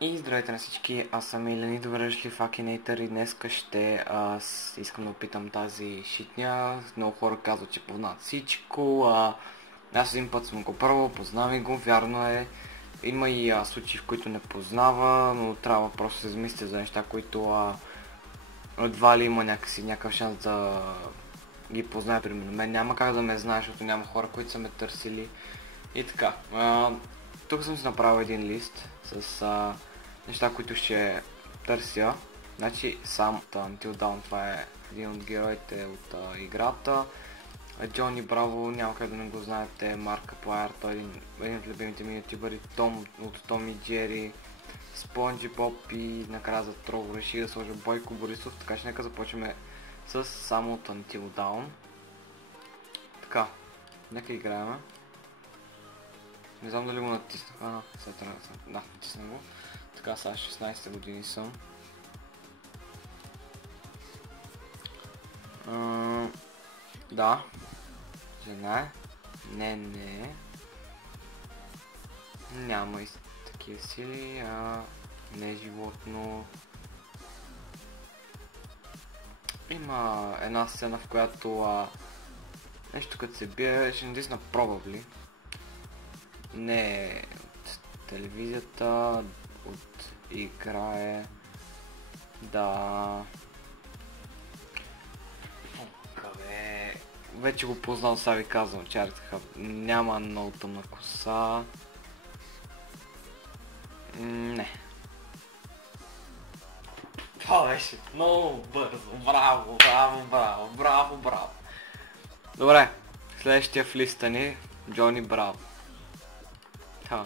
И здравейте на всички, аз съм Илен и добре дошли в Akinator и днеска искам да опитам тази шитня. Много хора казват, че познават всичко. Аз един път съм го пробвал, познавам го, вярно е. Има и случаи, в които не познава, но трябва просто да се замислите за неща, които едва ли има някакъв шанс да ги познае. Примерно мен няма как да ме знае, защото няма хора, които са ме търсили. И така. Тук съм си направил един лист с неща, които ще търся. Значи сам Until Dawn, това е един от героите от играта. Джони Браво, няма как да не го знаете, Маркиплайер, той е един от любимите ми ютубъри, Том от Том и Джери, Спонджи Боб и накрая за трол реши да сложа Бойко Борисов, така че нека започваме с само от Until Dawn. Така, нека играем. Не знам дали го натиснах. Сега трябва да натисна го. Така, сега 16 години съм. Да. Жена е. Не. Няма и такива сили. Не е животно. Има една сцена, в която нещо като се бие, ще натисна Probably. Не от телевизията, от игра да... Къде? Вече го познал, сега ви казвам, чаркаха. Няма много тъмна коса. Не. Това беше много бързо. Браво. Добре, следващия в листа ни, Джони Браво.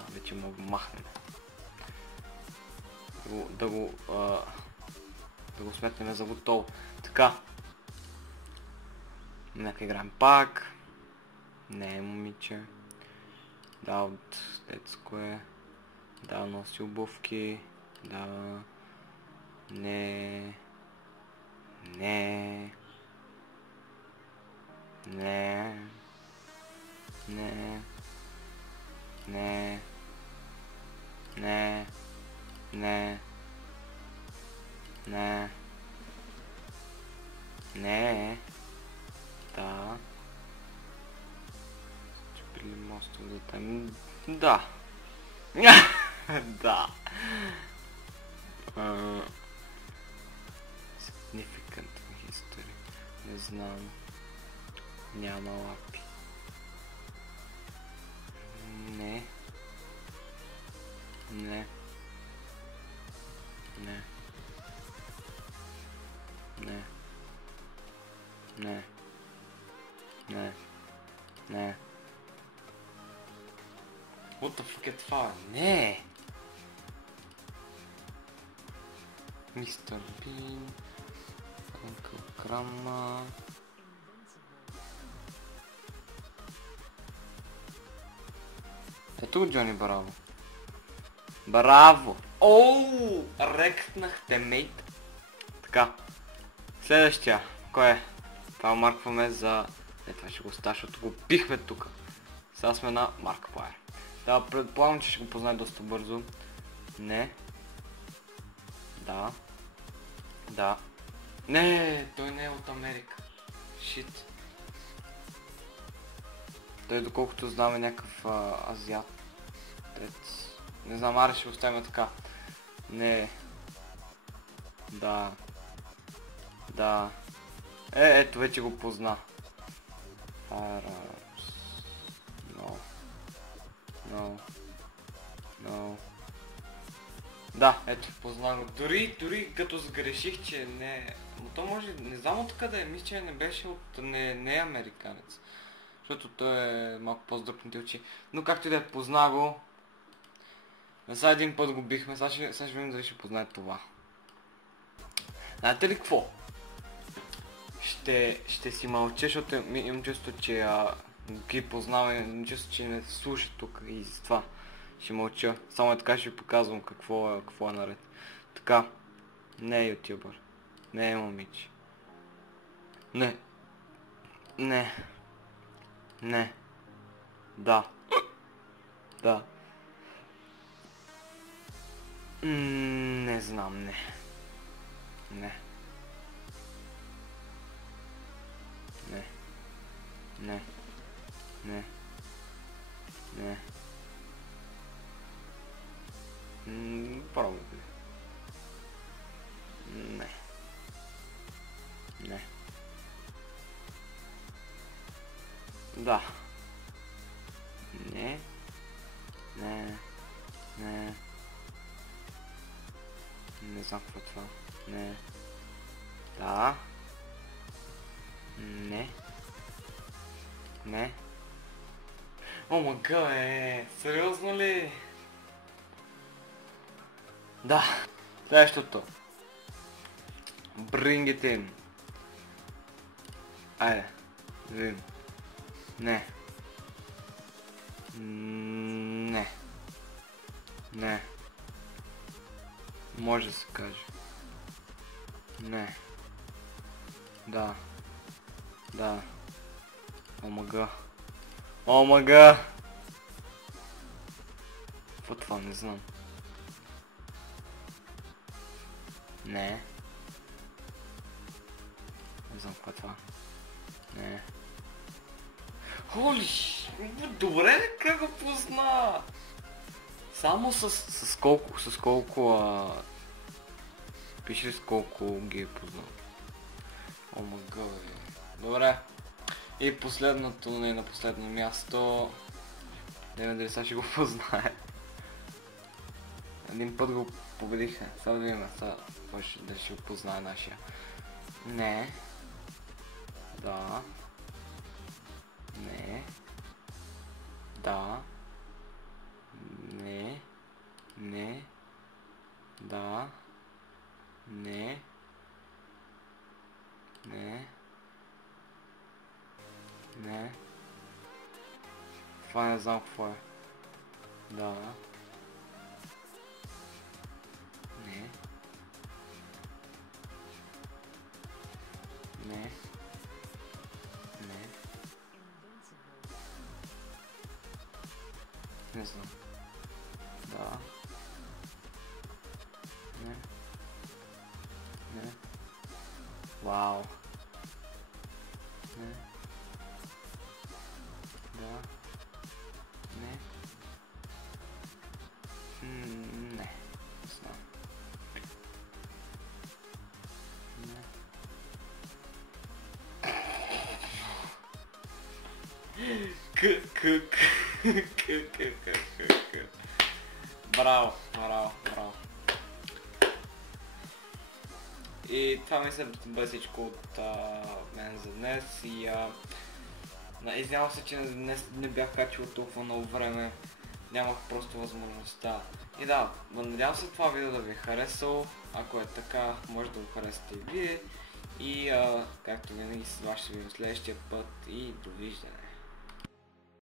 Вече мога махнем. Да го сметнем за готово. Така. Нека играем пак. Не е момиче. Да, от детско е. Да, носи обувки. Да. Не. Да. Чупили мостовете. Да. Да. Significant history. Не знам. Няма лапи. Не. What the fuck е това? Не! Мистер Бин, Анкъл Крама. Ето го Джони Браво. Браво! Оу! Рекнахте, мейт. Така. Следващия. Кой е? Това маркваме за... Това ще го оставя, защото го пихме тук. Сега сме на Маркиплайер. Да, предполагам, че ще го познае доста бързо. Не. Да. Не, той не е от Америка. Шит. Той, доколкото знаме, някакъв азиат. Не знам, аре ще оставим така. Не. Да. Ето вече го позна. No. Да, ето, позна го. Дори като сгреших, че не... Но то може... Не знам откъде е. Мисля, че не беше от... Не е американец. Защото той е малко по-сдръпнати очи. Но както и да е, позна го. Сега един път го бихме. Сега ще видим дали ще познае това. Знаете ли какво? Ще си мълча, защото имам чувство, че ги познавам, имам чувство, че не слуша тук и с това. Ще мълча. Само така ще ви показвам какво е наред. Така. Не е ютубър. Не е момиче. Не. Да. Не знам, не. Не. Не. Не. Не. Не. Пробвай. Не. Не. Да. Не. Не. Не. Не знам какво е това. Не. Да. Не. Не. О, мага, сериозно ли? Да. Следващото. Bring it in. Айде. Да видим. Не. Не. Не. Може да се каже. Не. Да. Да. Омага. Омага! Какво това? Не знам. Не. Не знам какво е това. Не. Холи! Добре, как го позна? Само с колко пише ли с колко ги е познал. Омага, бе. Добре. И последното, не на последно място. Не знам дали сега ще го познае. Един път го победиха. Сега да видим, сега дали ще го познае нашия. Не. Да. Не. Да. Не. Не. Да. Не. Не. Не. Това не знам какво е. Да. Не. Не. Не. Не знам. Да. Не. Не. Вау. Не. Да. Не. Не. Знам. Не. Браво, браво, браво. И това ми се бъде всичко от мен за днес и извинявам се, че днес не бях качил толкова много време, нямах просто възможността. И да, надявам се това видео да ви е харесало, ако е така, може да го харесате и вие. И както винаги с вас ще ви в следващия път и довиждане.